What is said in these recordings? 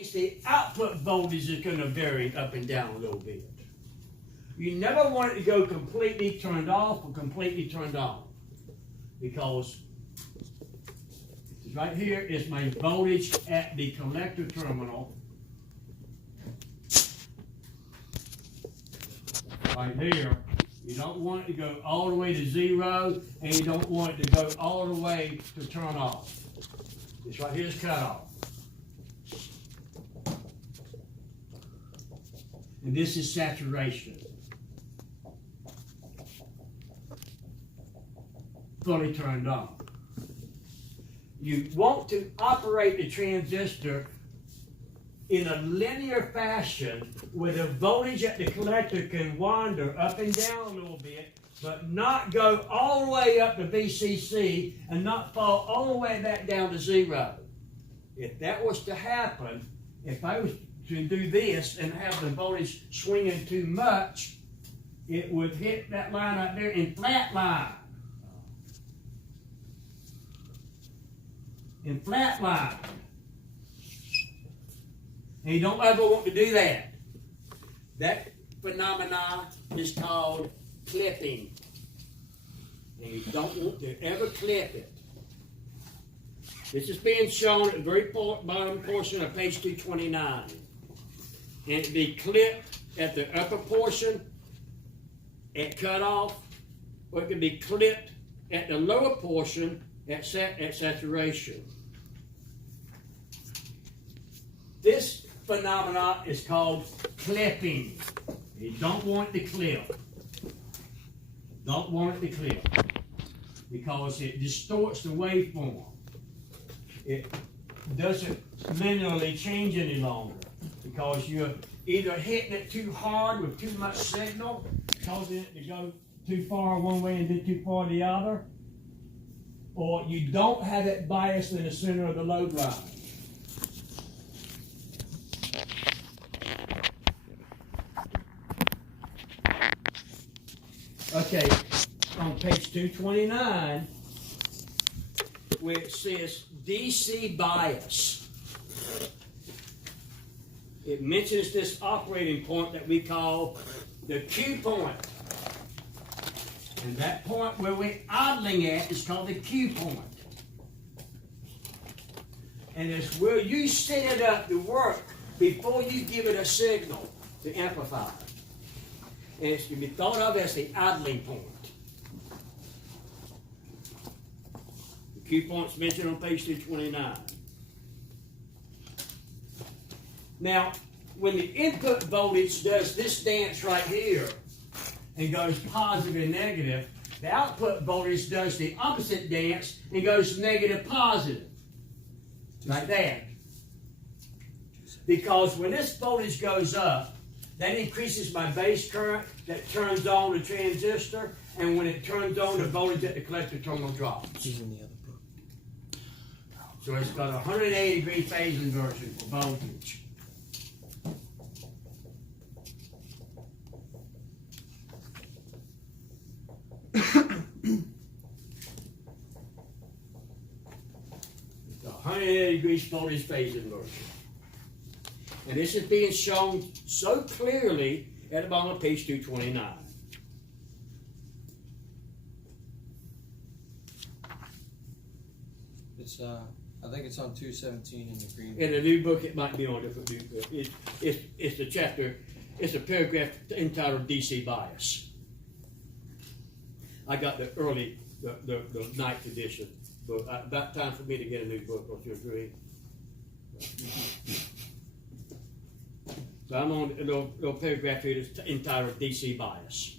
The output voltage is going to vary up and down a little bit. You never want it to go completely turned off or completely turned on, because right here is my voltage at the collector terminal. Right there. You don't want it to go all the way to 0, and you don't want it to go all the way to turn off. This right here is cut off. And this is saturation. Fully turned on. You want to operate the transistor in a linear fashion where the voltage at the collector can wander up and down a little bit, but not go all the way up to VCC and not fall all the way back down to 0. If that was to happen, if I was to do this and have the voltage swinging too much, it would hit that line right there in flat line. In flat line. And you don't ever want to do that. That phenomenon is called clipping. And you don't want to ever clip it. This is being shown at the very bottom portion of page 229. And it be clipped at the upper portion at cutoff, or it can be clipped at the lower portion at saturation. This phenomenon is called clipping. You don't want it to clip. Don't want it to clip, because it distorts the waveform. It doesn't linearly change any longer, because you're either hitting it too hard with too much signal, causing it to go too far one way and too far the other, or you don't have it biased in the center of the load line. Okay, on page 229, where it says DC bias, it mentions this operating point that we call the Q point. And that point where we're idling at is called the Q point. And it's where you set it up to work before you give it a signal to amplify. And it's to be thought of as the idling point. The Q point's mentioned on page 229. Now, when the input voltage does this dance right here and goes positive and negative, the output voltage does the opposite dance and goes negative positive. Like that. Because when this voltage goes up, that increases my base current that turns on the transistor, and when it turns on, the voltage at the collector terminal drops. So it's got a 180-degree phase inversion for voltage. It's a 180-degree voltage phase inversion. And this is being shown so clearly at the bottom of page 229. It's I think it's on 217 in the green. In the new book, it might be on a different new book. It's the chapter, it's a paragraph entitled DC bias. I got the early, the ninth edition book. About time for me to get a new book, don't you agree? So I'm on a little paragraph here that's entitled DC bias.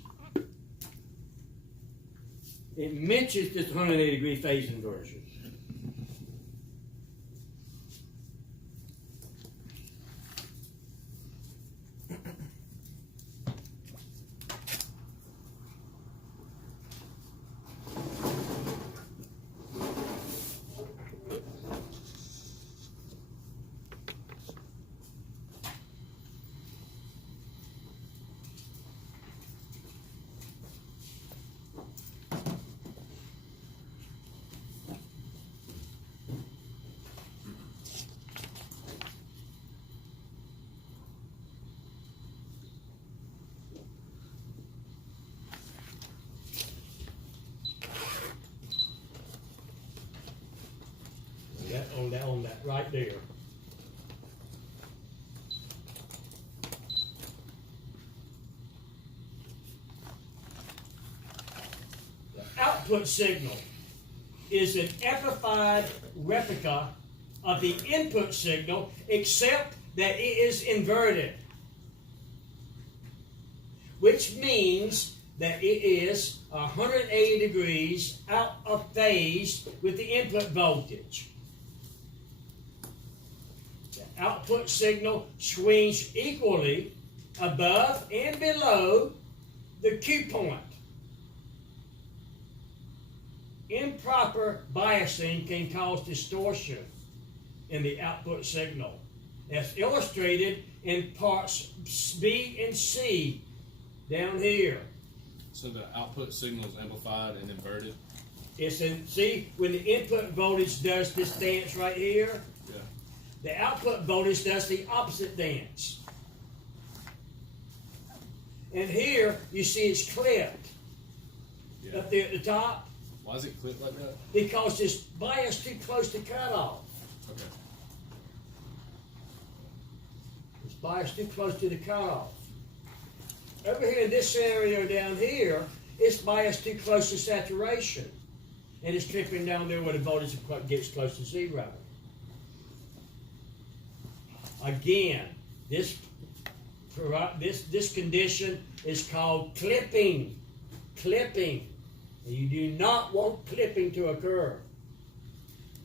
It mentions this 180-degree phase inversion. right there. The output signal is an amplified replica of the input signal, except that it is inverted, which means that it is 180 degrees out of phase with the input voltage. The output signal swings equally above and below the Q point. Improper biasing can cause distortion in the output signal, as illustrated in parts B and C down here. So the output signal is amplified and inverted? It's in, see, when the input voltage does this dance right here, Yeah. the output voltage does the opposite dance. And here, you see it's clipped Yeah. up there at the top Why is it clipped like that? because it's biased too close to cutoff. Okay. It's biased too close to the cutoff. Over here in this area down here, it's biased too close to saturation. And it's tripping down there where the voltage gets close to zero. Again, this condition is called clipping. Clipping. And you do not want clipping to occur.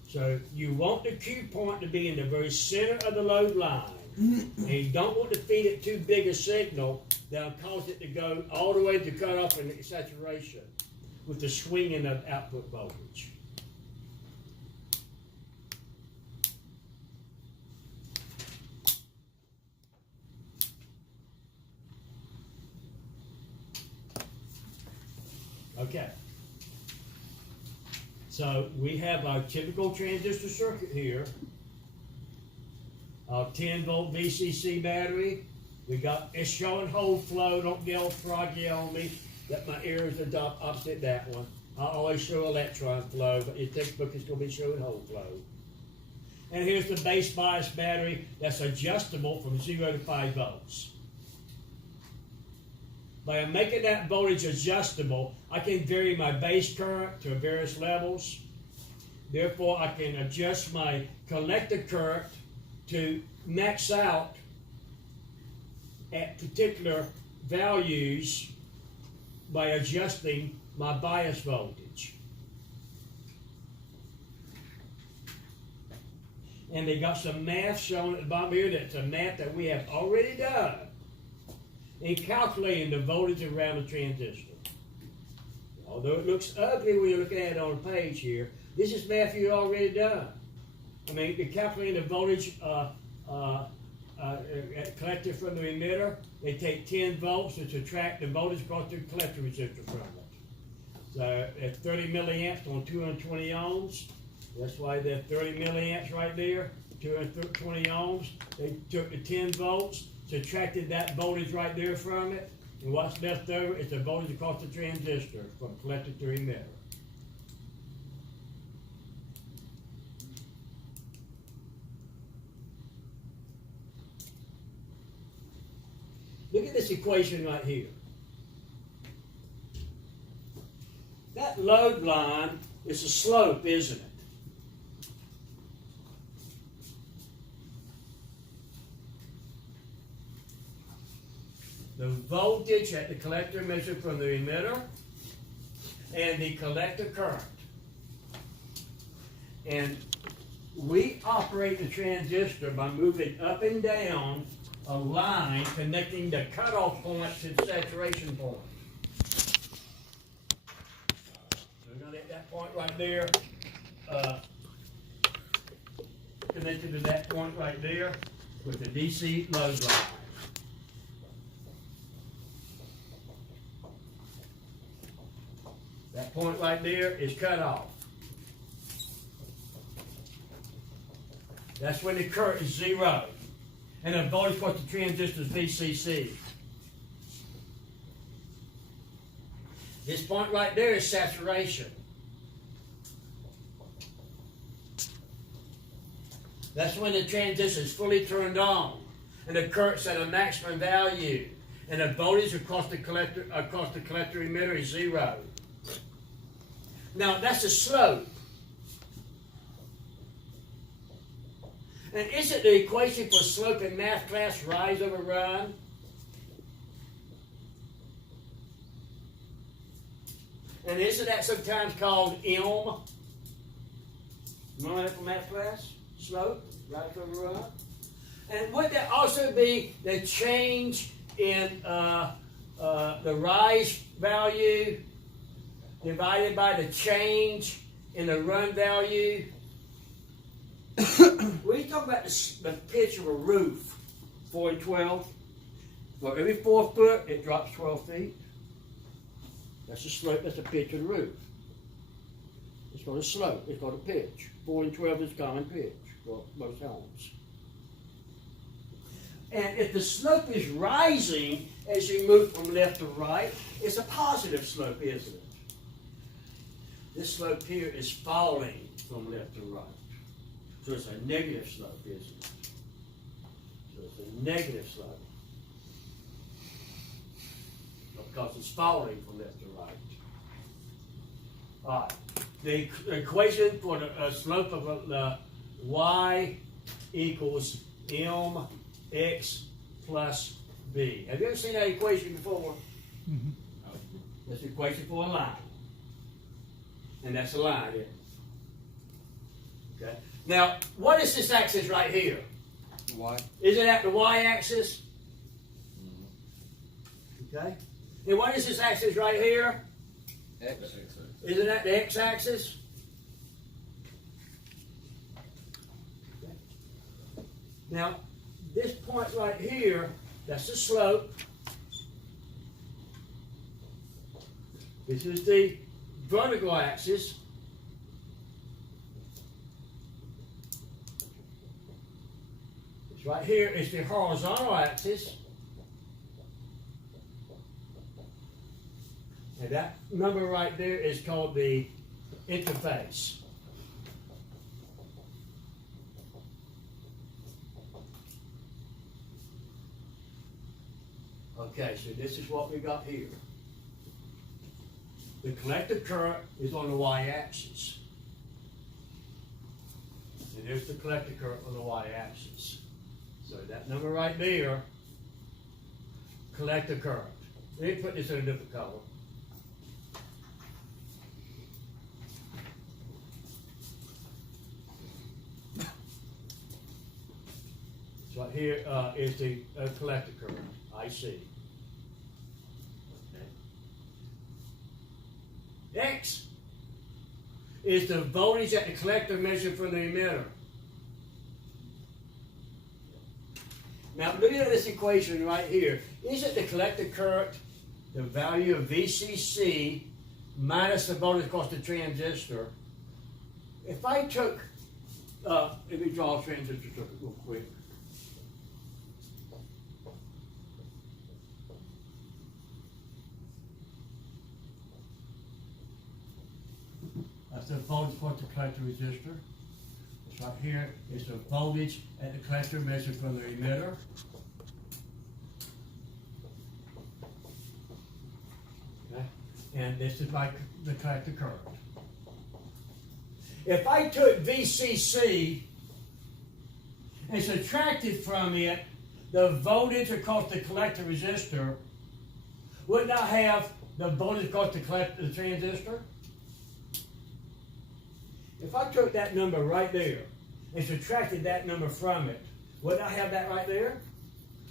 So you want the Q point to be in the very center of the load line. And you don't want to feed it too big a signal that'll cause it to go all the way to cutoff and saturation with the swinging of output voltage. Okay. So we have our typical transistor circuit here. Our 10 volt VCC battery. We got, it's showing whole flow. Don't get all froggy on me that my ears are opposite that one. I always show electron flow, but your textbook is going to be showing whole flow. And here's the base bias battery that's adjustable from 0 to 5 volts. By making that voltage adjustable, I can vary my base current to various levels. Therefore, I can adjust my collector current to max out at particular values by adjusting my bias voltage. And they got some math shown at the bottom here. That's a math that we have already done in calculating the voltage around the transistor. Although it looks ugly when you look at it on the page here, this is math you've already done. I mean, you're calculating the voltage collector from the emitter. They take 10 volts and subtract the voltage across the collector resistor from it. So at 30 milliamps on 220 ohms. That's why they're 30 milliamps right there, 220 ohms. They took the 10 volts, subtracted that voltage right there from it, and what's left over is the voltage across the transistor from collector to emitter. Look at this equation right here. That load line is a slope, isn't it? The voltage at the collector measured from the emitter and the collector current. And we operate the transistor by moving up and down a line connecting the cutoff point to the saturation point. So we're going to let that point right there connected to that point right there with the DC load line. That point right there is cut off. That's when the current is 0. And the voltage across the transistor is VCC. This point right there is saturation. That's when the transistor is fully turned on, and the current's at a maximum value, and the voltage across the collector emitter is 0. Now that's the slope. And isn't the equation for slope in math class rise over run? And isn't that sometimes called M? Remember that from math class? Slope, rise over run. And would that also be the change in the rise value divided by the change in the run value? When you talk about the pitch of a roof, 4 and 12, for every 4 foot, it drops 12 feet. That's the slope, that's the pitch of the roof. It's called a slope, it's called a pitch. 4 and 12 is common pitch for most homes. And if the slope is rising as you move from left to right, it's a positive slope, isn't it? This slope here is falling from left to right. So it's a negative slope, isn't it? So it's a negative slope. Because it's falling from left to right. All right. The equation for the slope of the y equals mx plus b. Have you ever seen that equation before? Mm-hmm. That's the equation for a line. And that's a line, isn't it? Okay. Now, what is this axis right here? Y. Is it at the y-axis? Okay. And what is this axis right here? X. Is it at the x-axis? Okay. Now, this point right here, that's the slope. This is the vertical axis. This right here is the horizontal axis. And that number right there is called the interface. Okay, so this is what we got here. The collective current is on the y-axis. And there's the collective current on the y-axis. So that number right there, collective current. Let me put this in a different color. So right here is the collector current, IC. Okay. X is the voltage that the collector measured from the emitter. Now looking at this equation right here, isn't the collector current the value of VCC minus the voltage across the transistor? If I took, let me draw a transistor circuit real quick. That's the voltage across the collector resistor. This right here is the voltage at the collector measured from the emitter. Okay. And this is like the collector current. If I took VCC and subtracted from it the voltage across the collector resistor, wouldn't I have the voltage across the transistor? If I took that number right there and subtracted that number from it, wouldn't I have that right there?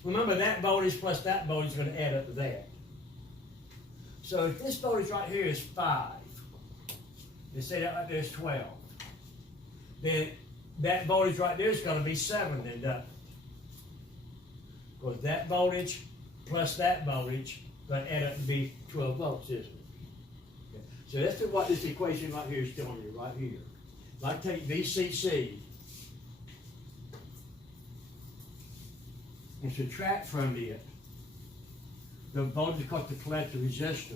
Remember, that voltage plus that voltage is going to add up to that. So if this voltage right here is 5, let's say that right there is 12, then that voltage right there is going to be 7 then, doesn't it? Because that voltage plus that voltage is going to add up to be 12 volts, isn't it? Okay. So that's what this equation right here is telling you right here. If I take VCC and subtract from it the voltage across the collector resistor,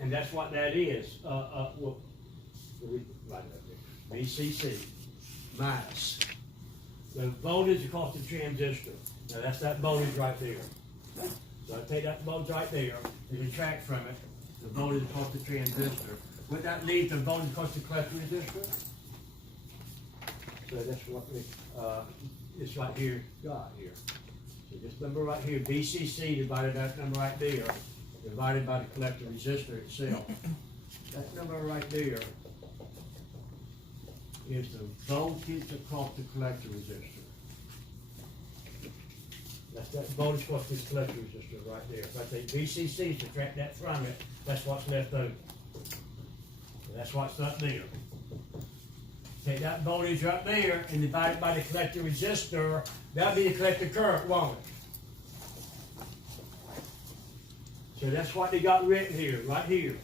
and that's what that is. Right up there. VCC minus the voltage across the transistor. Now that's that voltage right there. So I take that voltage right there and subtract from it the voltage across the transistor. Would that leave the voltage across the collector resistor? So that's what it's right here, got here. So this number right here, VCC divided that number right there, divided by the collector resistor itself. That number right there is the voltage across the collector resistor. That's that voltage across this collector resistor right there. If I take VCC, subtract that from it, that's what's left over. So that's what's up there. Take that voltage up there and divide it by the collector resistor, that'll be the collector current, won't it? So that's what they got written here, right here.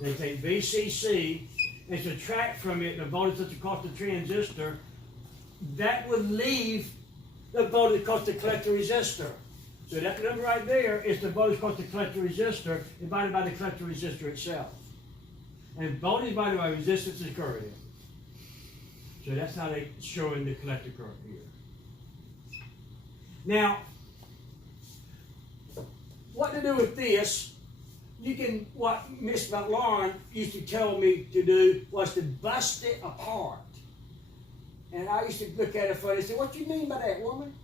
They take VCC and subtract from it the voltage that's across the transistor. That would leave the voltage across the collector resistor. So that number right there is the voltage across the collector resistor divided by the collector resistor itself. And voltage divided by resistance is current. So that's how they showing the collector current here. Now, what to do with this? You can, what Miss McLaurin used to tell me to do was to bust it apart. And I used to look at her funny and say, "What do you mean by that, woman?"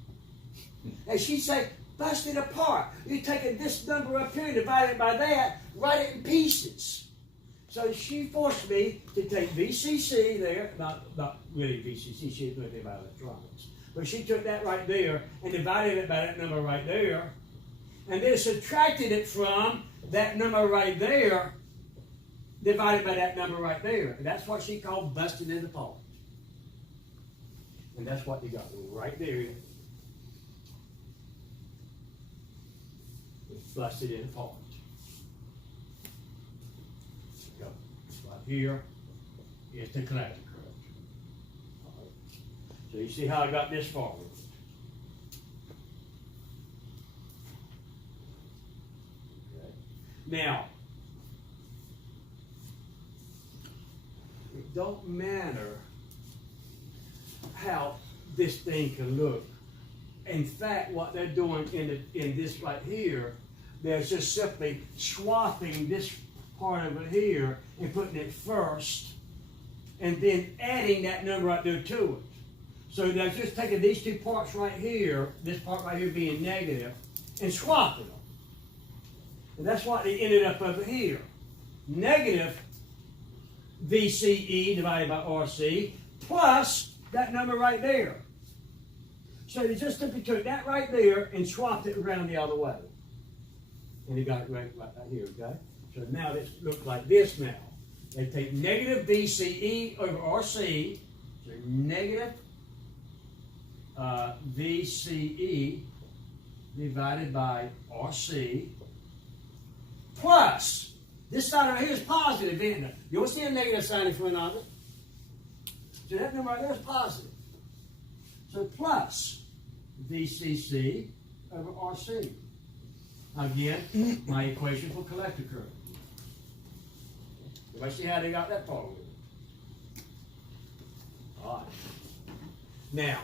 And she'd say, "Bust it apart. You're taking this number up here, divide it by that, write it in pieces." So she forced me to take VCC there, not really VCC, she didn't know anything about electronics. But she took that right there and divided it by that number right there, and then subtracted it from that number right there, divided by that number right there. And that's what she called busting it apart. And that's what they got right there. It's busted it apart. Go. Right here is the collector current. All right. So you see how I got this far with it. Okay. Now, it don't matter how this thing can look. In fact, what they're doing in this right here, they're just simply swapping this part of it here and putting it first, and then adding that number right there to it. So they're just taking these two parts right here, this part right here being negative, and swapping them. And that's what they ended up over here. Negative VCE divided by RC plus that number right there. So they just simply took that right there and swapped it around the other way. And they got it right here, okay? So now this looks like this now. They take negative VCE over RC, so negative VCE divided by RC plus, this side right here is positive, isn't it? You don't see a negative sign in front of it. So that number right there is positive. So plus VCC over RC. Again, my equation for collector current. Everybody see how they got that far with it? All right. Now,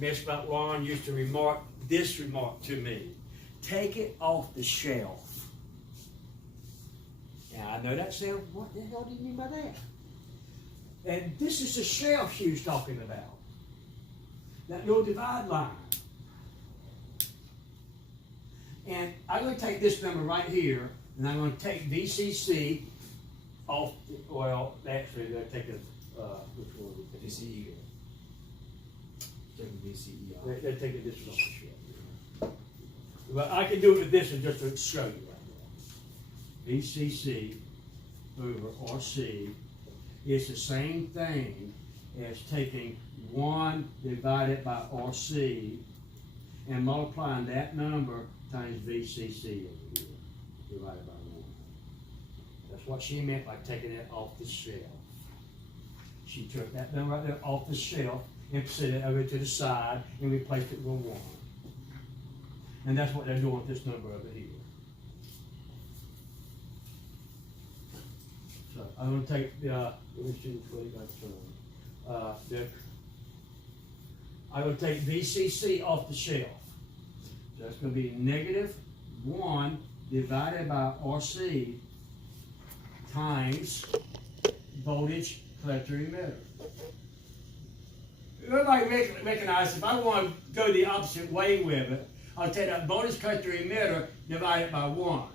Miss McLaurin used to remark this remark to me. Take it off the shelf. Now, I know that sounds, what the hell do you mean by that? And this is the shelf she was talking about. That little divide line. And I'm going to take this number right here, and I'm going to take VCC off, well, actually, they'll take a, which one would we take? VCE. Take the VCE off. They're taking this one off the shelf. But I can do it with this one just to show you right now. VCC over RC is the same thing as taking 1 divided by RC and multiplying that number times VCC over here, divided by 1. That's what she meant by taking it off the shelf. She took that number right there off the shelf and set it over to the side and replaced it with 1. And that's what they're doing with this number over here. So I'm gonna take the, let me see which way that's turn. I'm gonna take VCC off the shelf. So it's gonna be -1 divided by RC times voltage collector emitter. Everybody recognize if I want to go the opposite way with it, I'll take that voltage collector emitter, divide it by 1.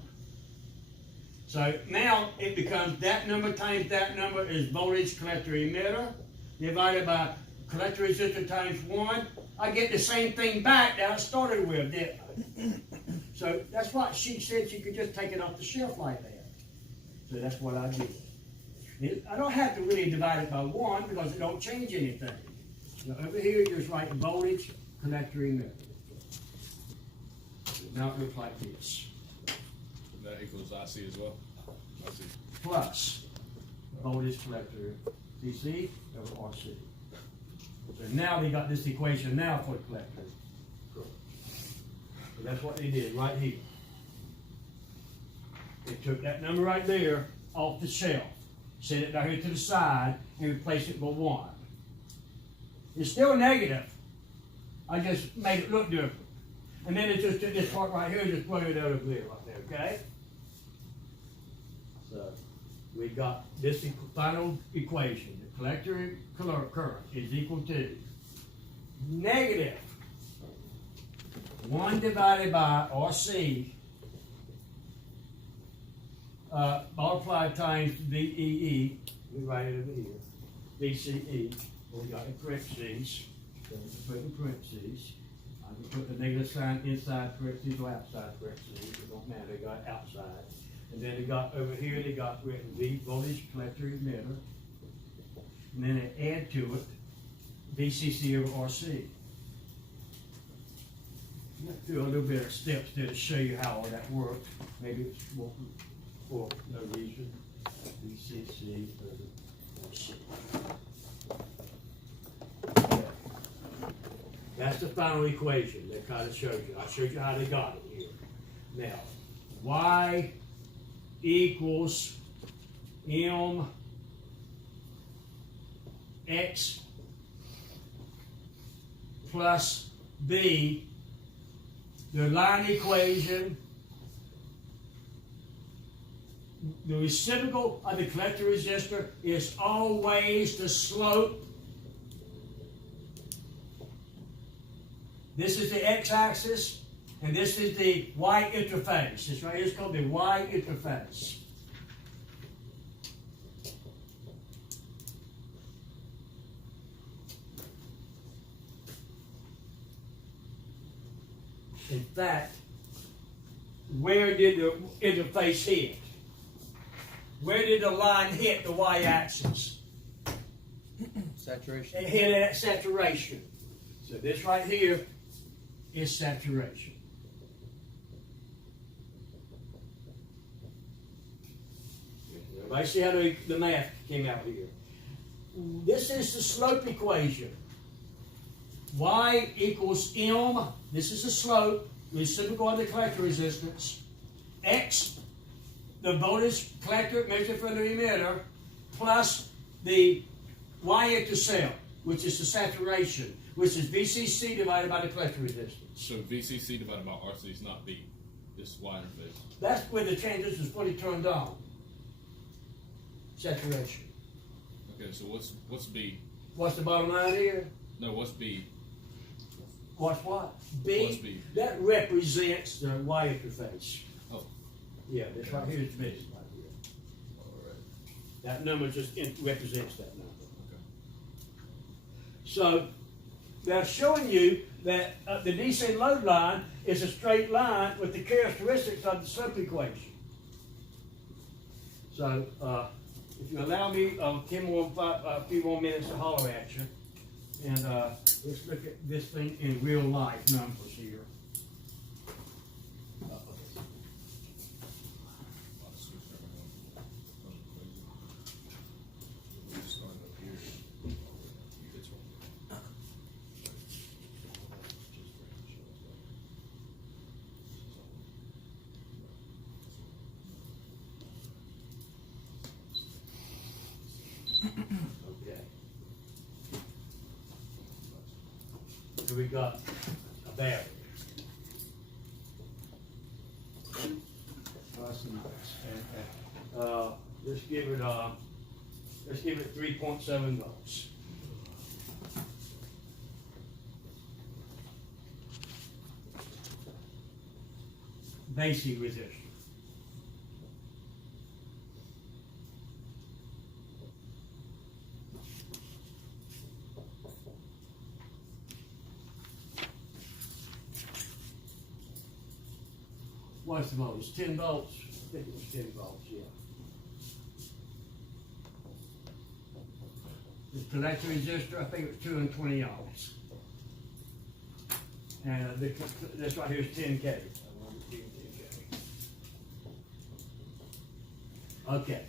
So now it becomes that number times that number is voltage collector emitter, divided by collector resistor times 1. I get the same thing back that I started with, didn't I? So that's why she said you could just take it off the shelf like that. So that's what I did. I don't have to really divide it by 1 because it don't change anything. So over here, you just write voltage collector emitter. Now it looks like this. That equals IC as well. IC. Plus voltage collector DC over RC. So now they got this equation now for the collector. So that's what they did right here. They took that number right there off the shelf, set it down here to the side, and replaced it with 1. It's still negative. I just made it look different. And then it just took this part right here and just put it over there, right there, okay? So we got this final equation. The collector current is equal to -1 divided by RC multiplied times VEE. We write it over here. VCE. We got in parentheses. So we can put in parentheses. I can put the negative sign inside parentheses or outside parentheses. It don't matter. They got outside. And then they got over here, they got written V voltage collector emitter. And then they add to it VCC over RC. Let's do a little bit of steps there to show you how all that works. Maybe it's for no reason. VCC over RC. Okay. That's the final equation that kind of shows you. I showed you how they got it here. Now, Y equals M X plus B. The line equation, the reciprocal of the collector resistor is always the slope. This is the x-axis, and this is the y interface. This right here is called the y interface. In fact, where did the interface hit? Where did the line hit the y-axis? Saturation. It hit at saturation. So this right here is saturation. Everybody see how the math came out here? This is the slope equation. Y equals M, this is the slope, reciprocal of the collector resistance. X, the voltage collector measured from the emitter, plus the Y intercept, which is the saturation, which is VCC divided by the collector resistance. So VCC divided by RC is not B. It's Y interface. That's where the transistor is fully turned on. Saturation. Okay, so what's B? What's the bottom line here? No, what's B? What's what? B. What's B? That represents the Y interface. Oh. Yeah, this right here is B. Right here. All right. That number just represents that number. Okay. So they're showing you that the DC load line is a straight line with the characteristics of the slope equation. So if you allow me a few more minutes to holler at you, and let's look at this thing in real life numbers here. So we got a battery. That's nice. Let's give it 3.7 volts. Basic resistance. What's the voltage? 10 volts? I think it was 10 volts, yeah. The collector resistor, I think it was 220 ohms. And this right here is 10K. Okay.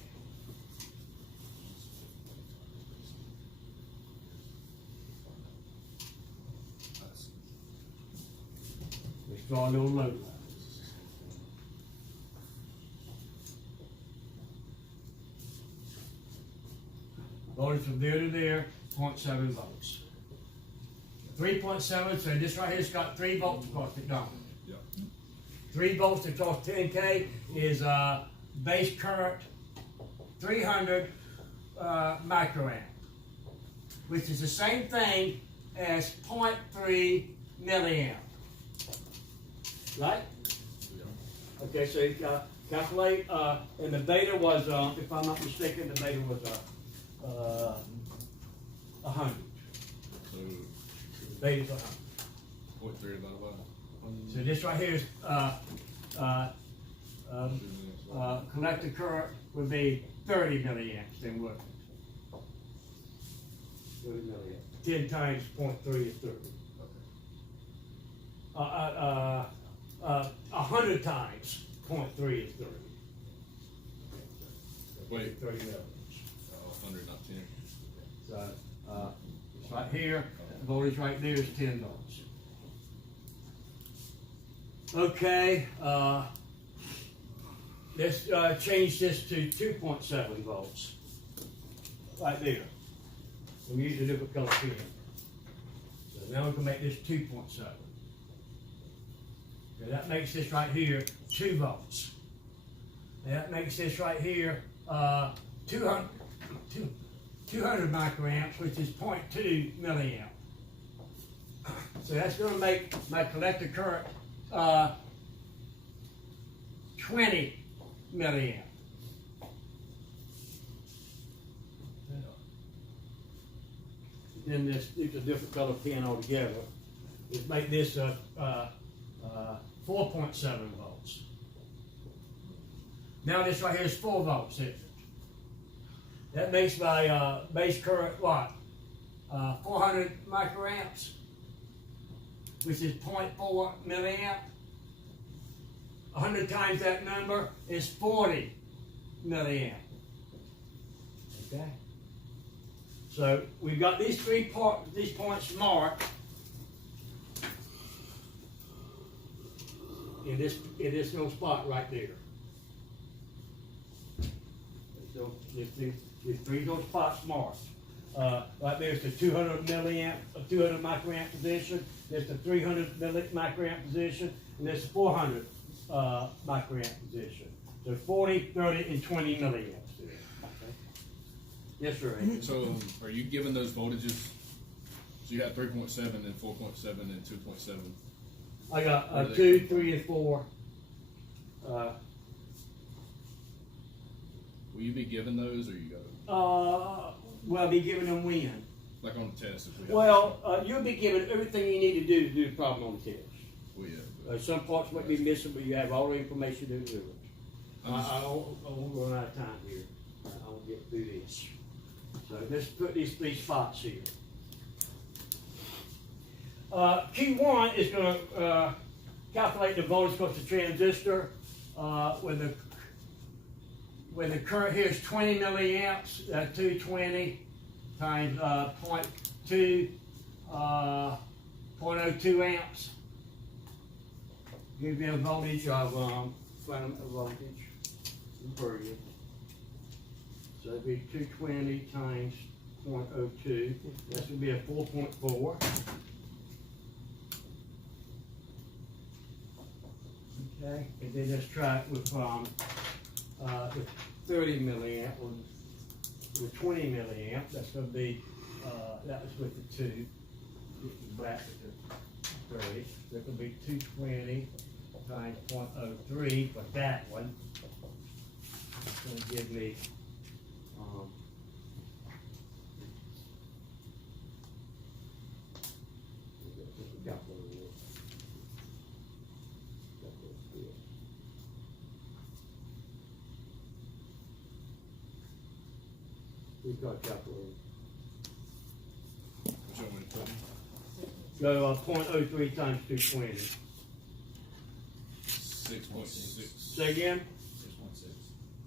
Let's draw a little load line. Voltage from there to there, 0.7 volts. 3.7, so this right here's got 3 volts across the dome. Yeah. 3 volts across 10K is base current 300 microamp, which is the same thing as 0.3 milliamp. Right? Yeah. Okay, so you calculate, and the beta was, if I'm not mistaken, the beta was 100. So Beta's 100. 0.3 divided by. So this right here is collector current would be 30 milliamps, then what? 30 milliamps. 10 times 0.3 is 30. 100 times 0.3 is 30. Wait. 30 milliamps. 100, not 10. So it's right here. The voltage right there is 10 volts. Okay. Let's change this to 2.7 volts. Right there. We use a different color pen. So now we can make this 2.7. Okay, that makes this right here 2 volts. And that makes this right here 200 microamps, which is 0.2 milliamp. So that's going to make my collector current 20 milliamp. Then this use a different color pen altogether. Let's make this 4.7 volts. Now this right here is 4 volts, isn't it? That makes my base current what? 400 microamps, which is 0.4 milliamp. 100 times that number is 40 milliamp. Okay. So we've got these these points marked in this little spot right there. So there's 3 little spots marked. Right there's the 200 microamp position. There's the 300 microamp position, and there's the 400 microamp position. So 40, 30, and 20 milliamps there. Okay. Yes, sir. So are you giving those voltages? So you got 3.7 and 4.7 and 2.7. I got 2, 3, and 4. Will you be giving those, or you got Well, I'll be giving them when? like on the test? If we have Well, you'll be given everything you need to do the problem on the test. well, yeah. Some parts might be missing, but you have all the information to do it. I'm just- I won't run out of time here. I won't get through this. So let's put these 3 spots here. Key 1 is going to calculate the voltage across the transistor when the current here is 20 milliamps, 220 times 0.2, 0.02 amps. Gives me a voltage of fundamental voltage per unit. So it'd be 220 times 0.02. This would be a 4.4. Okay, and then let's try it with, the 30 milliamp or the 20 milliamp, that's gonna be, that was with the 2. Back to the 30, so it could be 220 times 0.03 for that one. It's gonna give me, we've got a calculator. Which one would you put in? Go 0.03 times 220. 6.6. Say again? 6.6.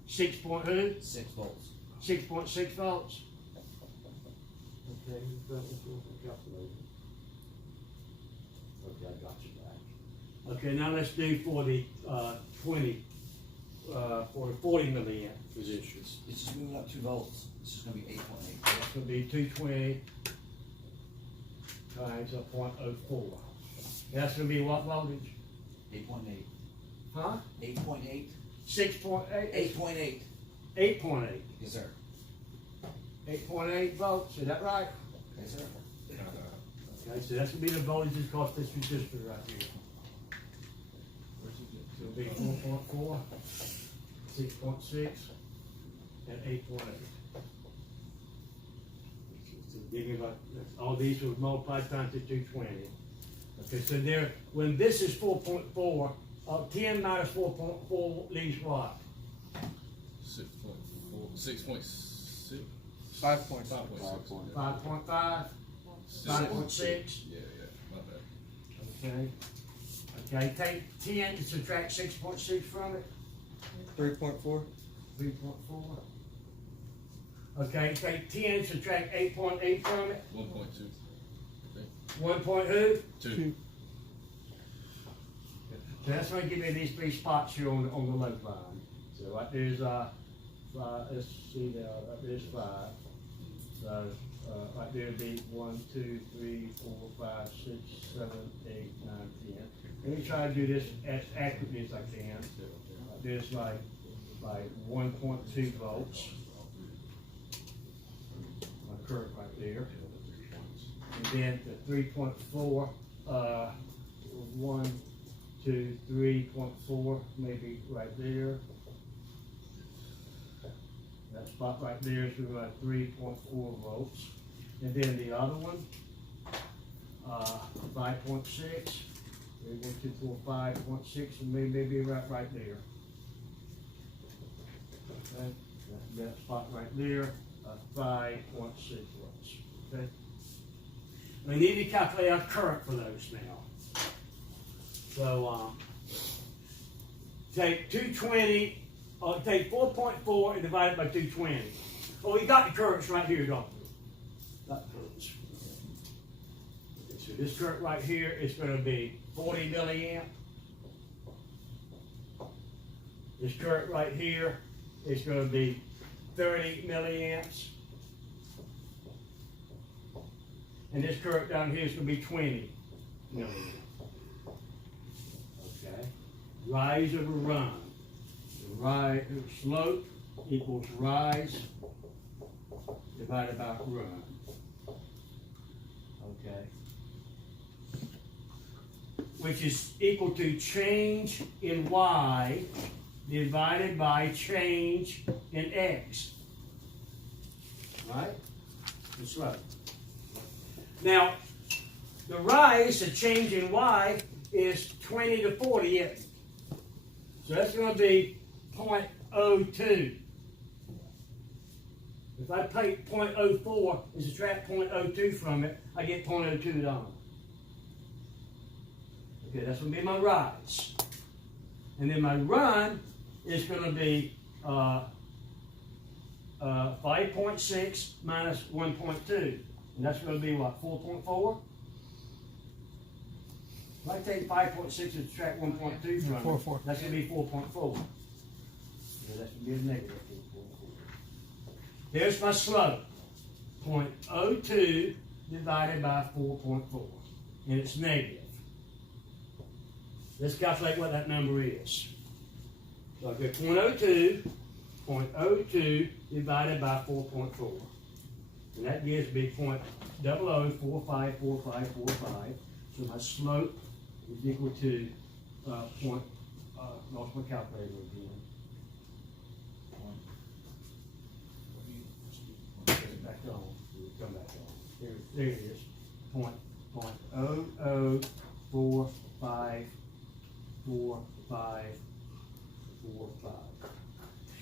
6 point who? 6 volts. 6.6 volts. Okay, that was the calculator. Okay, I got you back. Okay, now let's do for the 20, for the 40 milliamp position. It's just moving up 2 volts. This is gonna be 8.8. That's gonna be 220 times a 0.04. That's gonna be what voltage? 8.8. Huh? 8.8. 6.8? 8.8. 8.8. Yes, sir. 8.8 volts, is that right? Yes, sir. Okay, so that's gonna be the voltage across this resistor right here. So it'll be 4.4, 6.6, and 8.8. So give me about, all these will multiply times the 220. Okay, so there, when this is 4.4, 10 minus 4.4 leaves what? 6.4. 6.6. 5.6. 5.6. 5.5, 5.6. Yeah, my bad. Okay. Okay, take 10 and subtract 6.6 from it. 3.4. 3.4. Okay, take 10, subtract 8.8 from it. 1.2. 1 point who? 2. So that's gonna give me these 3 spots here on the load line. So right there's, 5, let's see now, right there's 5. So, right there would be 1, 2, 3, 4, 5, 6, 7, 8, 9, 10. Let me try to do this as accurately as I can. There's like 1.2 volts. My current right there. And then the 3.4, 1, 2, 3.4, maybe right there. That spot right there is about 3.4 volts. And then the other one, 5.6. 3, 1, 2, 4, 5.6, and maybe right there. Okay, that spot right there, 5.6 volts. Okay. We need to calculate our current for those now. So, take 220, take 4.4 and divide it by 220. Well, we got the currents right here, don't we? Got the currents. Okay, so this current right here is going to be 40 milliamp. This current right here is going to be 30 milliamps. And this current down here is going to be 20 milliamps. Okay. Rise over run. The slope equals rise divided by run. Okay. Which is equal to change in y divided by change in x. Right? That's right. Now, the rise, the change in y, is 20 to 40, isn't it? So that's going to be 0.02. If I take 0.04 and subtract 0.02 from it, I get 0.02 dollars. Okay, that's going to be my rise. And then my run is going to be 5.6 minus 1.2. And that's going to be what, 4.4? If I take 5.6 and subtract 1.2 from it, that's going to be 4.4. Yeah, that's going to be a negative 4.4. There's my slope. 0.02 divided by 4.4. And it's negative. Let's calculate what that number is. So I'll get 0.02 divided by 4.4. And that gives me 0.00454545. So my slope is equal to, lost my calculator again. Put it back on, come back on. There it is, point 0.00454545.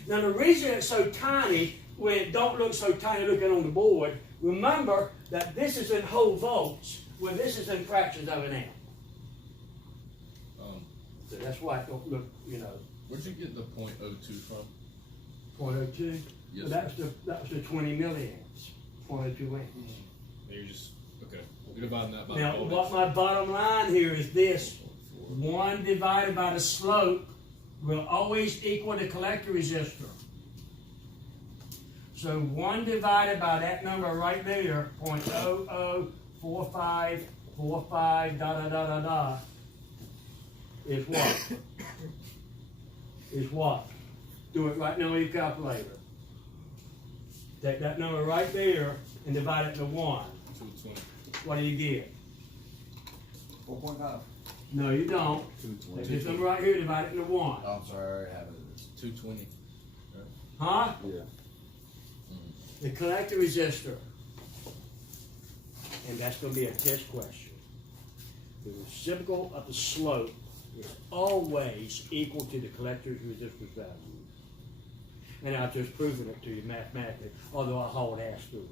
Now the reason it's so tiny, when it don't look so tiny looking on the board, remember that this is in whole volts, where this is in fractions of an amp. So that's why it don't look, Where'd you get the .02 from? 0.02. Yes, Well, that was the 20 milliamps, 0.02 amps. And you're just, okay, you're dividing that by Now, the voltage. what my bottom line here is this: 1 divided by the slope will always equal the collector resistor. So 1 divided by that number right there, 0.004545 is what? Is what? Do it right now with your calculator. Take that number right there and divide it to 1. 220. What do you get? 4.5. No, you don't. Take this number right here, divide it into 1. Oh, I'm sorry, I already have it. 220. Huh? Yeah. The collector resistor. And that's going to be a test question. The reciprocal of the slope is always equal to the collector's resistance value. And I've just proven it to you mathematically, although I hauled ass through it.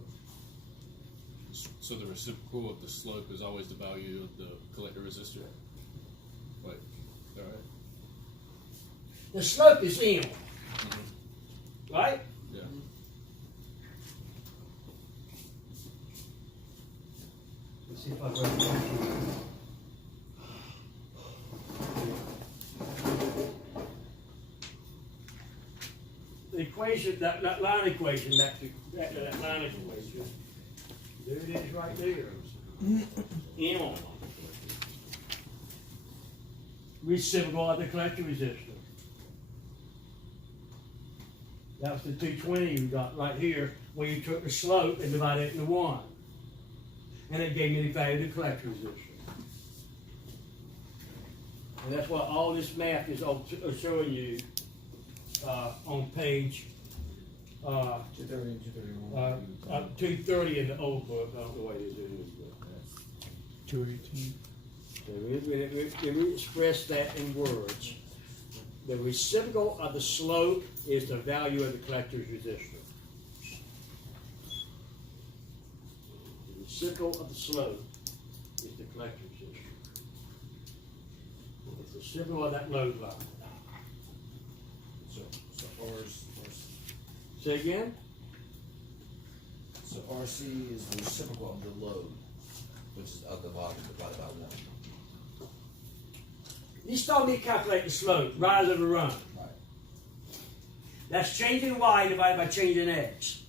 So the reciprocal of the slope is always the value of the collector resistor? Like, alright. The slope is M, right? Yeah. Let's see if I wrote it down. The equation, that line equation, back to that line equation. There it is right there. M. Reciprocal of the collector resistor. That was the 220 you got right here, where you took the slope and divided it into 1. And it gave me the value of the collector resistor. And that's what all this math is showing you on page 230 and 231. 230 in the old book. I don't know what it is in this book. 218. So we express that in words. The reciprocal of the slope is the value of the collector's resistor. The reciprocal of the slope is the collector's resistor. It's the reciprocal of that load line. So R's. Say again? So RC is the reciprocal of the load, which is of the volume divided by 1. You told me to calculate the slope, rise over run. Right. That's changing y divided by changing x.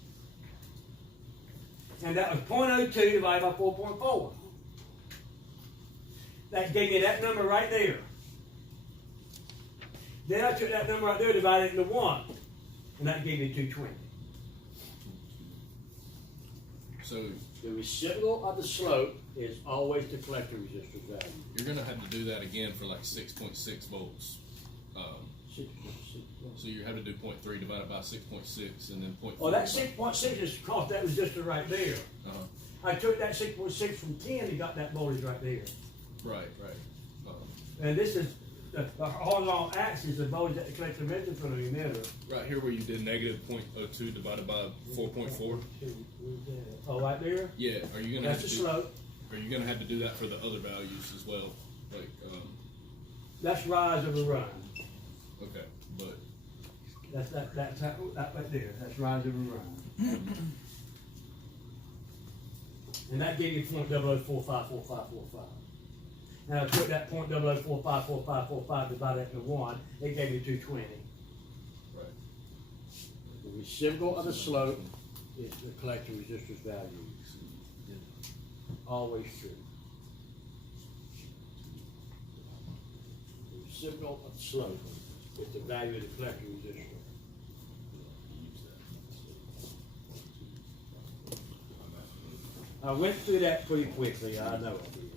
And that was 0.02 divided by 4.4. That gave me that number right there. Then I took that number right there, divided it into 1. And that gave me 220. So The reciprocal of the slope is always the collector resistance value. you're gonna have to do that again for like 6.6 volts. 6.6. So you have to do 0.3 divided by 6.6 and then 0.4. Oh, that 6.6 is because that resistor right there. Uh-huh. I took that 6.6 from 10 and got that voltage right there. Right. And this is the horizontal axis, the voltage that the collector resistance from the emitter. Right here where you did negative 0.02 divided by 4.4. Oh, right there? Yeah. Are you gonna That's have the to do, slope. Are you gonna have to do that for the other values as well? Like, That's rise over run. okay, but That's that right there. That's rise over run. And that gave you 0.00454545. Now I took that 0.00454545 divided into 1, it gave me 220. right. The reciprocal of the slope is the collector resistance value. Always true. reciprocal of the slope is the value of the collector resistor. I went through that pretty quickly, I know I did.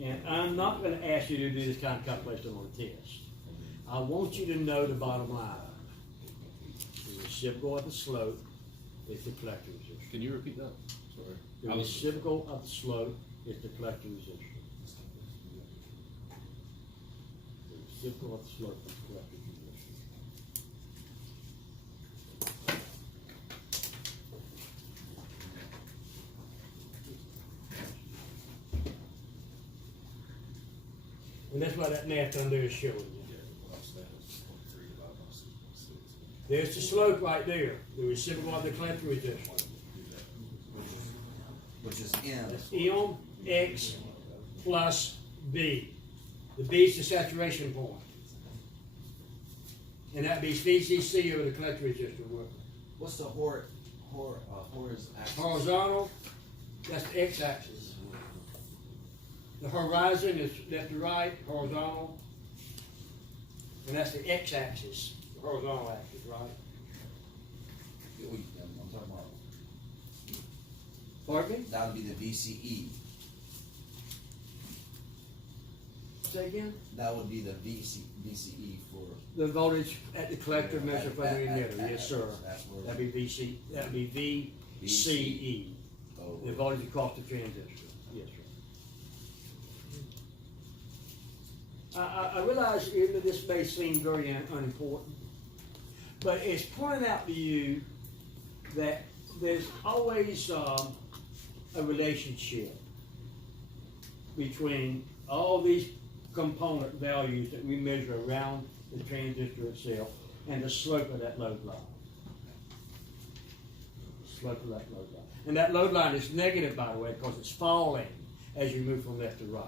And I'm not gonna ask you to do this kind of calculation on a test. I want you to know the bottom line. The reciprocal of the slope is the collector resistor. Can you repeat that? Sorry. The reciprocal of the slope is the collector resistor. The reciprocal of the slope is the collector resistor. And that's what that math under is showing you. There's the slope right there, the reciprocal of the collector resistor. Which is M. That's M X plus B. The B is the saturation point. And that be VCC over the collector resistor. What's the Horizontal, that's the x-axis. The horizon is left to right, horizontal. And that's the x-axis, the horizontal axis, right? I'm talking about. Pardon me? That would be the VCE. Say again? That would be the VCE for. The voltage at the collector measured from the emitter, yes, sir. That's where. That'd be VCE, Oh, the voltage across the transistor, yes, sir. I realize even though this may seem very unimportant, but it's pointing out to you that there's always a relationship between all these component values that we measure around the transistor itself and the slope of that load line. Slope of that load line. And that load line is negative, by the way, because it's falling as you move from left to right.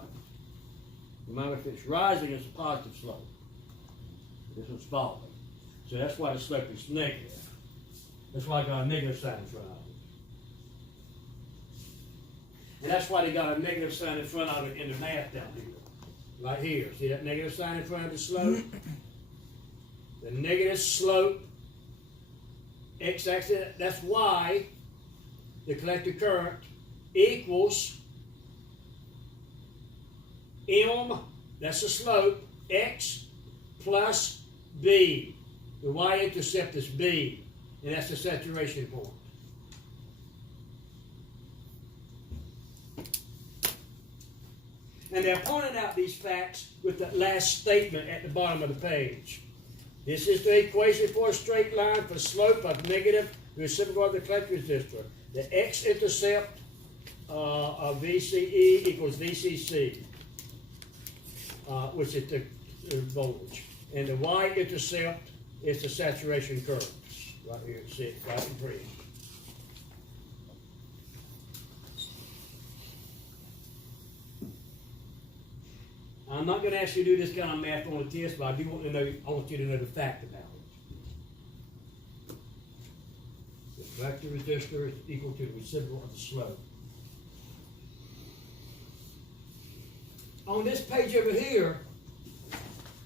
Remember, if it's rising, it's a positive slope. This one's falling. So that's why the slope is negative. That's why I got a negative sign in front of it. And that's why they got a negative sign in front of it in the math down here. Right here. See that negative sign in front of the slope? The negative slope, x-axis, that's why the collector current equals M, that's the slope, X plus B. The y-intercept is B, and that's the saturation point. And they're pointing out these facts with that last statement at the bottom of the page. This is the equation for a straight line for slope of negative reciprocal of the collector resistor. The x-intercept of VCE equals VCC, which is the voltage. And the y-intercept is the saturation curve. Right here, see it, right in green. I'm not going to ask you to do this kind of math on a test, but I do want to know. I want you to know the fact about it. The collector resistor is equal to the reciprocal of the slope. On this page over here,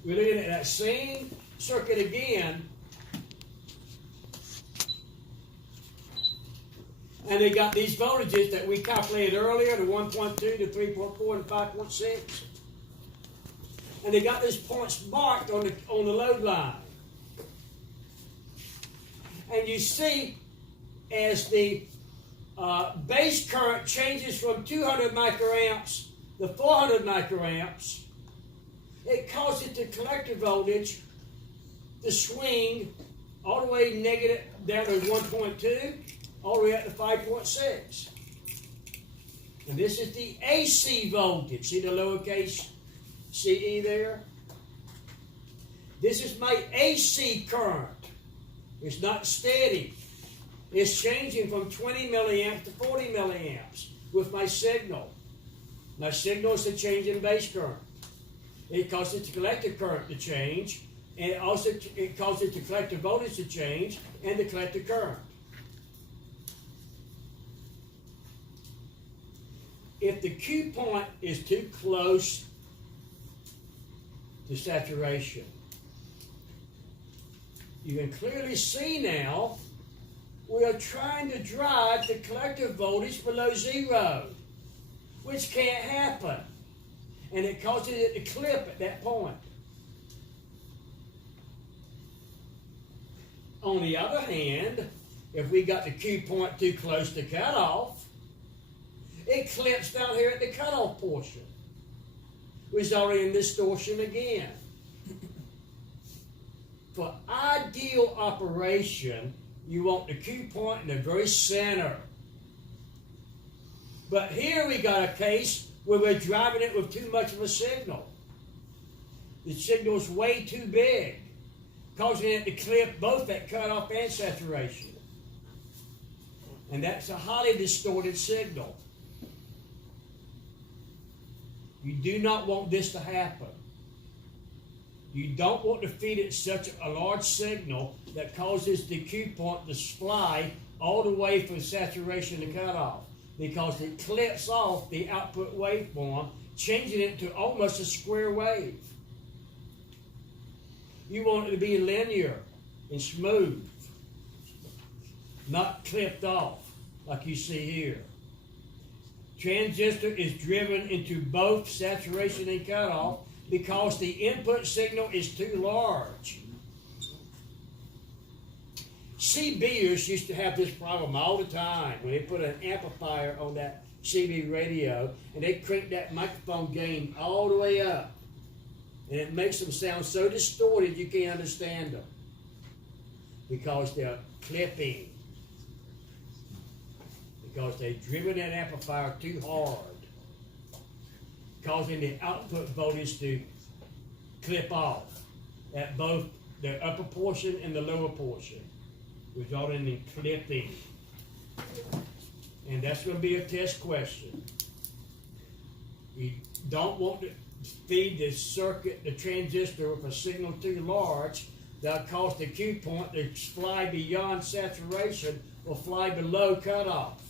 we're looking at that same circuit again, and they got these voltages that we calculated earlier: the 1.2, the 3.4, and 5.6. And they got these points marked on the load line. And you see, as the base current changes from 200 microamps to 400 microamps, it causes the collector voltage to swing all the way negative down to 1.2, all the way up to 5.6. And this is the AC voltage. See the lowercase CE there? This is my AC current. It's not steady. It's changing from 20 milliamps to 40 milliamps with my signal. My signal is the change in base current. It causes the collector current to change, and it causes the collector voltage to change and the collector current. If the Q point is too close to saturation. You can clearly see now we are trying to drive the collector voltage below zero, which can't happen. And it causes it to clip at that point. On the other hand, if we got the Q point too close to cutoff, it clips down here at the cutoff portion, resulting in distortion again. For ideal operation, you want the Q point in the very center. But here we got a case where we're driving it with too much of a signal. The signal's way too big, causing it to clip both at cutoff and saturation. And that's a highly distorted signal. You do not want this to happen. You don't want to feed it such a large signal that causes the Q point to fly all the way from saturation to cutoff, because it clips off the output waveform, changing it to almost a square wave. You want it to be linear and smooth, not clipped off like you see here. Transistor is driven into both saturation and cutoff because the input signal is too large. CBers used to have this problem all the time when they put an amplifier on that CB radio and they crank that microphone gain all the way up. And it makes them sound so distorted you can't understand them because they're clipping. Because they've driven that amplifier too hard, causing the output voltage to clip off at both the upper portion and the lower portion, resulting in clipping. And that's going to be a test question. You don't want to feed the circuit, the transistor, with a signal too large that'll cause the Q point to fly beyond saturation or fly below cutoff,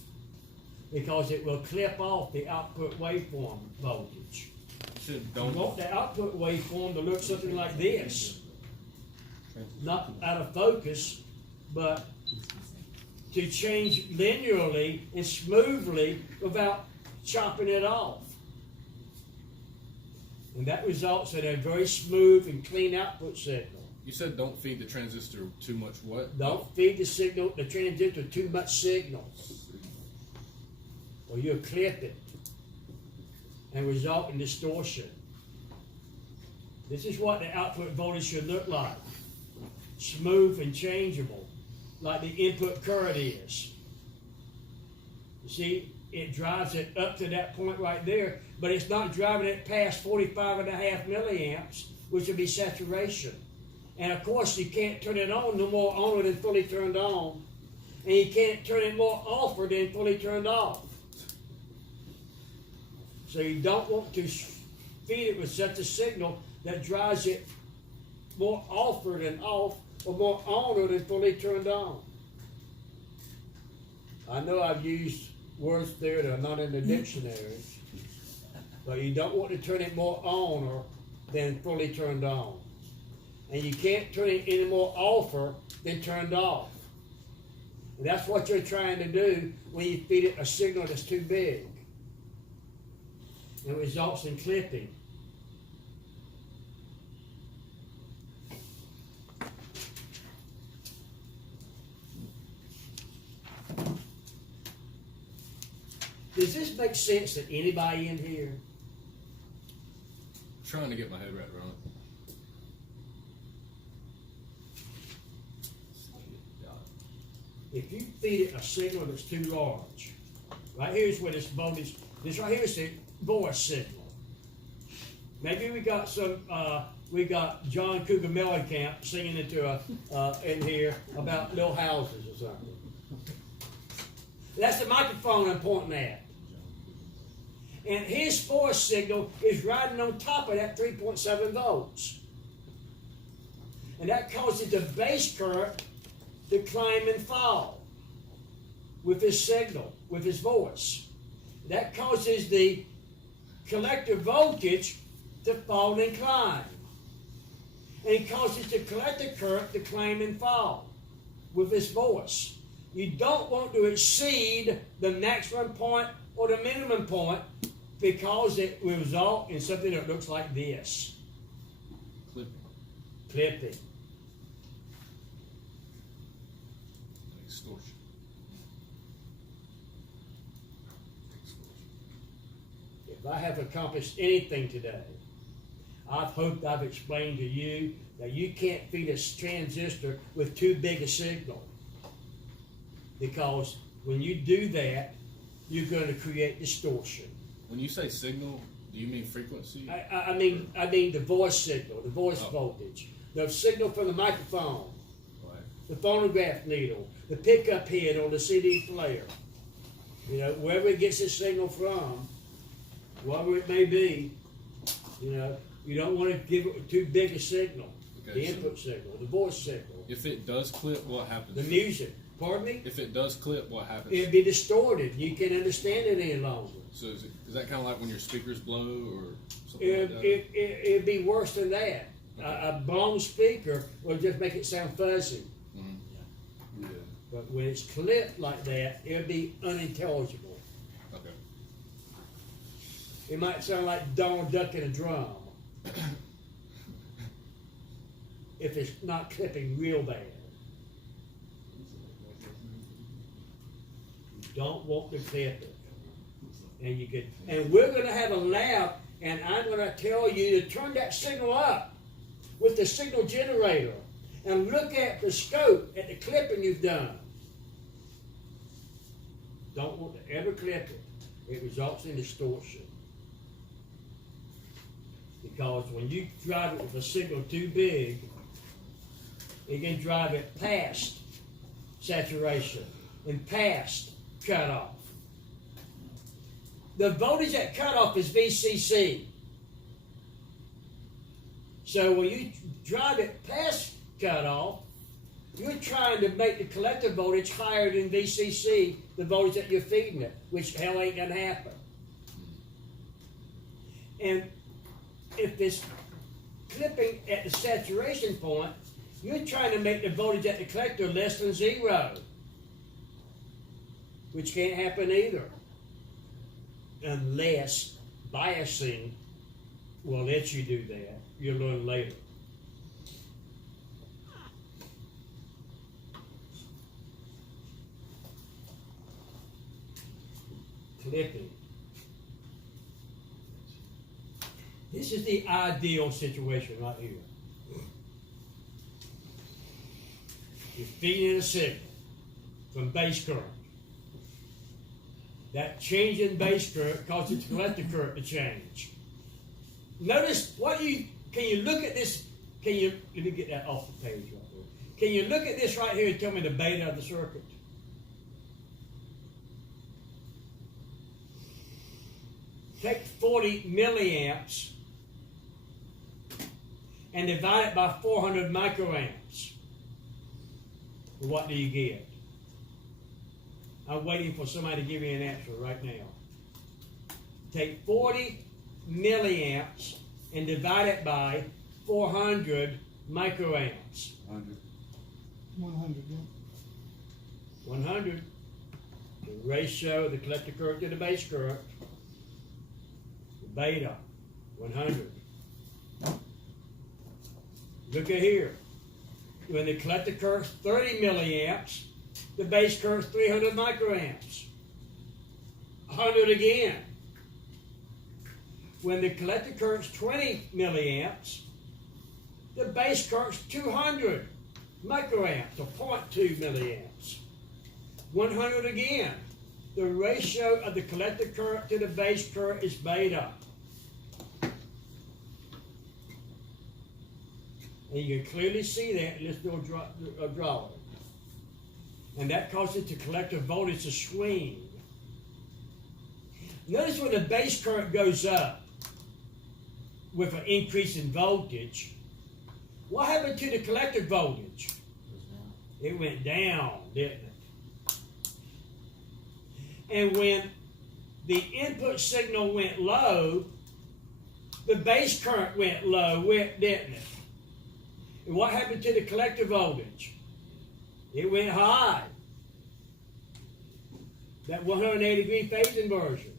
because it will clip off the output waveform voltage. You want the output waveform to look something like this. Not out of focus, but to change linearly and smoothly without chopping it off. And that results in a very smooth and clean output signal. You said don't feed the transistor too much what? Don't feed the transistor too much signal, or you'll clip it and result in distortion. This is what the output voltage should look like. Smooth and changeable, like the input current is. You see, it drives it up to that point right there, but it's not driving it past 45.5 milliamps, which would be saturation. And of course, you can't turn it on no more on than fully turned on, and you can't turn it more off than fully turned off. So you don't want to feed it with such a signal that drives it more off than off, or more on than fully turned on. I know I've used words there that are not in the dictionary, but you don't want to turn it more on than fully turned on. And you can't turn it any more offer than turned off. And that's what you're trying to do when you feed it a signal that's too big. It results in clipping. Does this make sense to anybody in here? Trying to get my head wrapped around it. If you feed it a signal that's too large, right here's where this voltage, this right here is the voice signal. Maybe we got John Cougar Mellencamp singing into in here about little houses or something. That's the microphone I'm pointing at. And his force signal is riding on top of that 3.7 volts. And that causes the base current to climb and fall with his signal, with his voice. That causes the collector voltage to fall and climb. and it causes the collector current to claim and fall with its voice. You don't want to exceed the maximum point or the minimum point because it will result in something that looks like this. Clipping. Extortion. If I have accomplished anything today, I've hoped I've explained to you that you can't feed a transistor with too big a signal. Because when you do that, you're going to create distortion. When you say signal, do you mean frequency? I mean the voice signal, the voice Oh. voltage, the signal from the microphone, Right. the phonograph needle, the pickup head on the CD player. You know, wherever it gets its signal from, whatever it may be, you know, you don't want to give it too big a signal. Okay, The so input signal, the voice signal, if it does clip, what happens? the music. Pardon me? If it does clip, what happens? It'd be distorted. You can't understand it any longer. So is that kind of like when your speakers blow or something like that? It'd be worse than that. A blown speaker will just make it sound fuzzy. Mhm. Yeah. But when it's clipped like that, it'll be unintelligible. Okay. It might sound like Donald Duck in a drum. If it's not clipping real bad. You don't want to clip it. And we're gonna have a lab, and I'm gonna tell you to turn that signal up with the signal generator and look at the scope at the clipping you've done. Don't want to ever clip it. It results in distortion. Because when you drive it with a signal too big, it can drive it past saturation and past cutoff. The voltage at cutoff is VCC. So when you drive it past cutoff, you're trying to make the collector voltage higher than VCC, the voltage that you're feeding it, which hell ain't gonna happen. And if it's clipping at the saturation point, you're trying to make the voltage at the collector less than 0, which can't happen either, unless biasing will let you do that. You'll learn later. Clipping. This is the ideal situation right here. You're feeding a signal from base current. That change in base current causes the collector current to change. Notice can you look at this? Let me get that off the page right there. Can you look at this right here and tell me the beta of the circuit? Take 40 milliamps and divide it by 400 microamps. What do you get? I'm waiting for somebody to give me an answer right now. Take 40 milliamps and divide it by 400 microamps. 100, yeah. 100. The ratio of the collector current to the base current. The beta, 100. Look at here. When the collector current's 30 milliamps, the base current's 300 microamps. 100 again. When the collector current's 20 milliamps, the base current's 200 microamps, or 0.2 milliamps. 100 again. The ratio of the collector current to the base current is beta. And you can clearly see that in this little drawing. And that causes the collector voltage to swing. Notice when the base current goes up with an increase in voltage, what happened to the collector voltage? It went down, didn't it? And when the input signal went low, the base current went low, didn't it? And what happened to the collector voltage? It went high. That 180 degree phase inversion.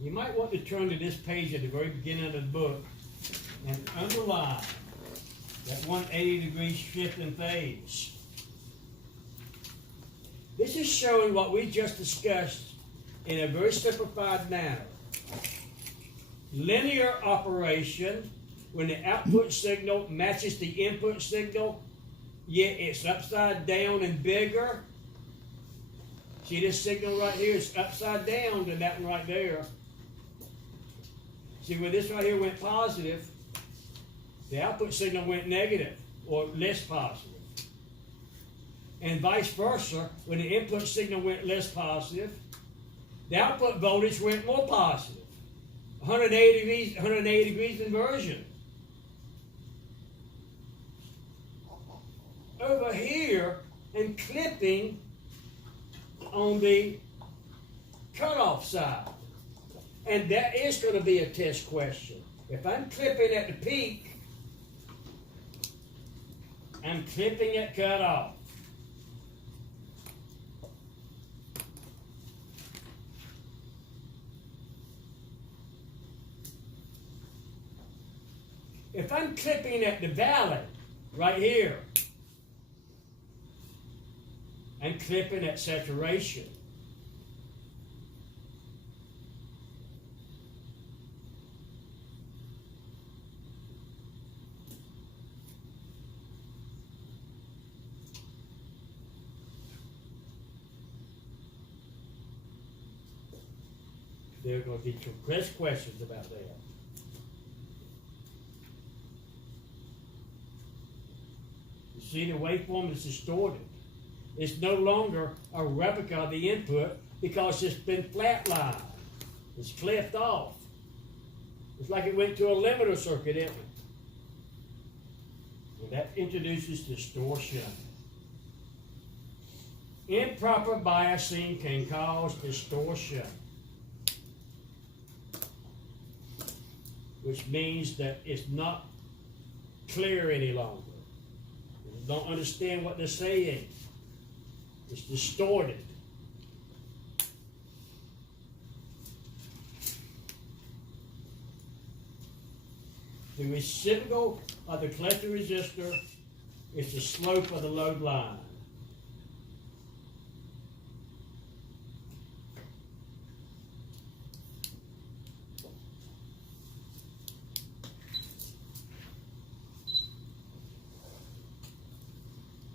You might want to turn to this page at the very beginning of the book and underline that 180 degree shift in phase. This is showing what we just discussed in a very simplified manner. Linear operation, when the output signal matches the input signal, yet it's upside down and bigger. See this signal right here is upside down to that one right there. See where this right here went positive, the output signal went negative or less positive. And vice versa, when the input signal went less positive, the output voltage went more positive. 180 degrees inversion. Over here, and clipping on the cutoff side. And that is going to be a test question. If I'm clipping at the peak, I'm clipping at cutoff. If I'm clipping at the valley, right here, I'm clipping at saturation. There are going to be some questions about that. You see, the waveform is distorted. It's no longer a replica of the input because it's been flatlined. It's cleft off. It's like it went to a limiter circuit, isn't it? And that introduces distortion. Improper biasing can cause distortion, which means that it's not clear any longer. You don't understand what they're saying. It's distorted. The reciprocal of the collector resistor is the slope of the load line.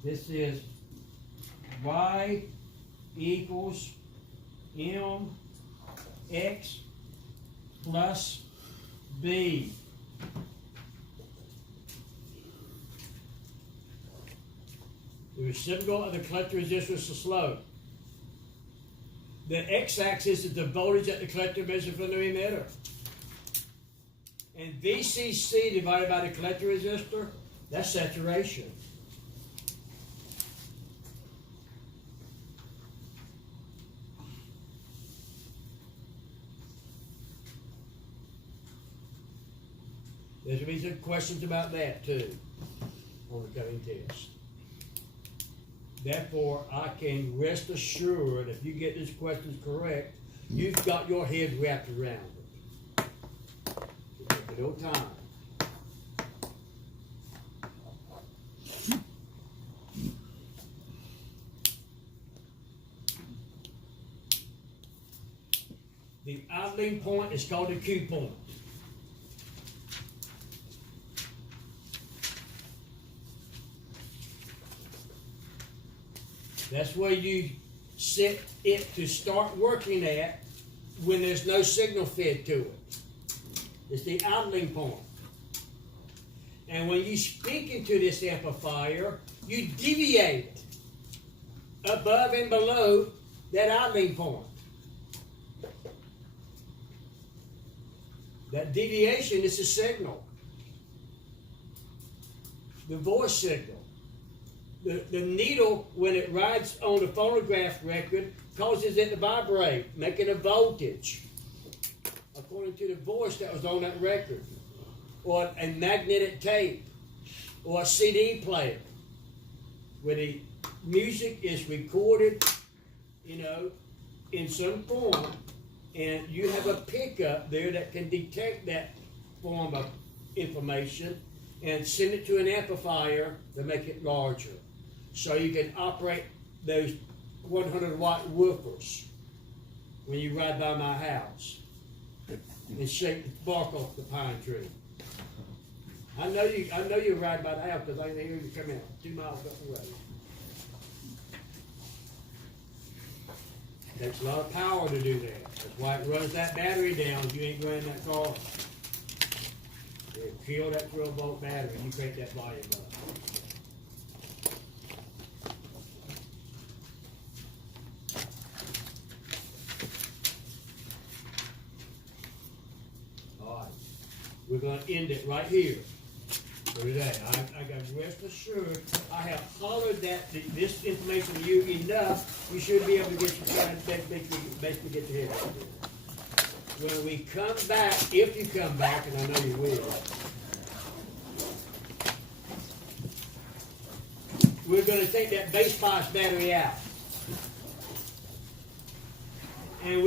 This is Y equals MX plus B. The reciprocal of the collector resistor is the slope. The x-axis is the voltage that the collector measures from the emitter. And VCC divided by the collector resistor, that's saturation. There's going to be some questions about that too on the coming test. Therefore, I can rest assured if you get these questions correct, you've got your head wrapped around it. It took no time. The idling point is called the Q point. That's where you set it to start working at when there's no signal fed to it. It's the idling point. And when you speak into this amplifier, you deviate above and below that idling point. That deviation is a signal. The voice signal. the needle, when it rides on the phonograph record, causes it to vibrate, making a voltage, according to the voice that was on that record, or a magnetic tape, or a CD player, where the music is recorded, in some form, and you have a pickup there that can detect that form of information and send it to an amplifier to make it larger. So you can operate those 100-watt woofers when you ride by my house and shake the bark off the pine tree. I know you ride by the house because I hear you come out 2 miles up the road. Takes a lot of power to do that. That's why it runs that battery down if you ain't running that car. It kill that 12-volt battery and you crank that volume up. Alright. We're going to end it right here for today. I got rest assured I have hollered this information to you enough. You should be able to get basically get your head out of it. When we come back, if you come back, and I know you will, we're going to take that base bias battery out. And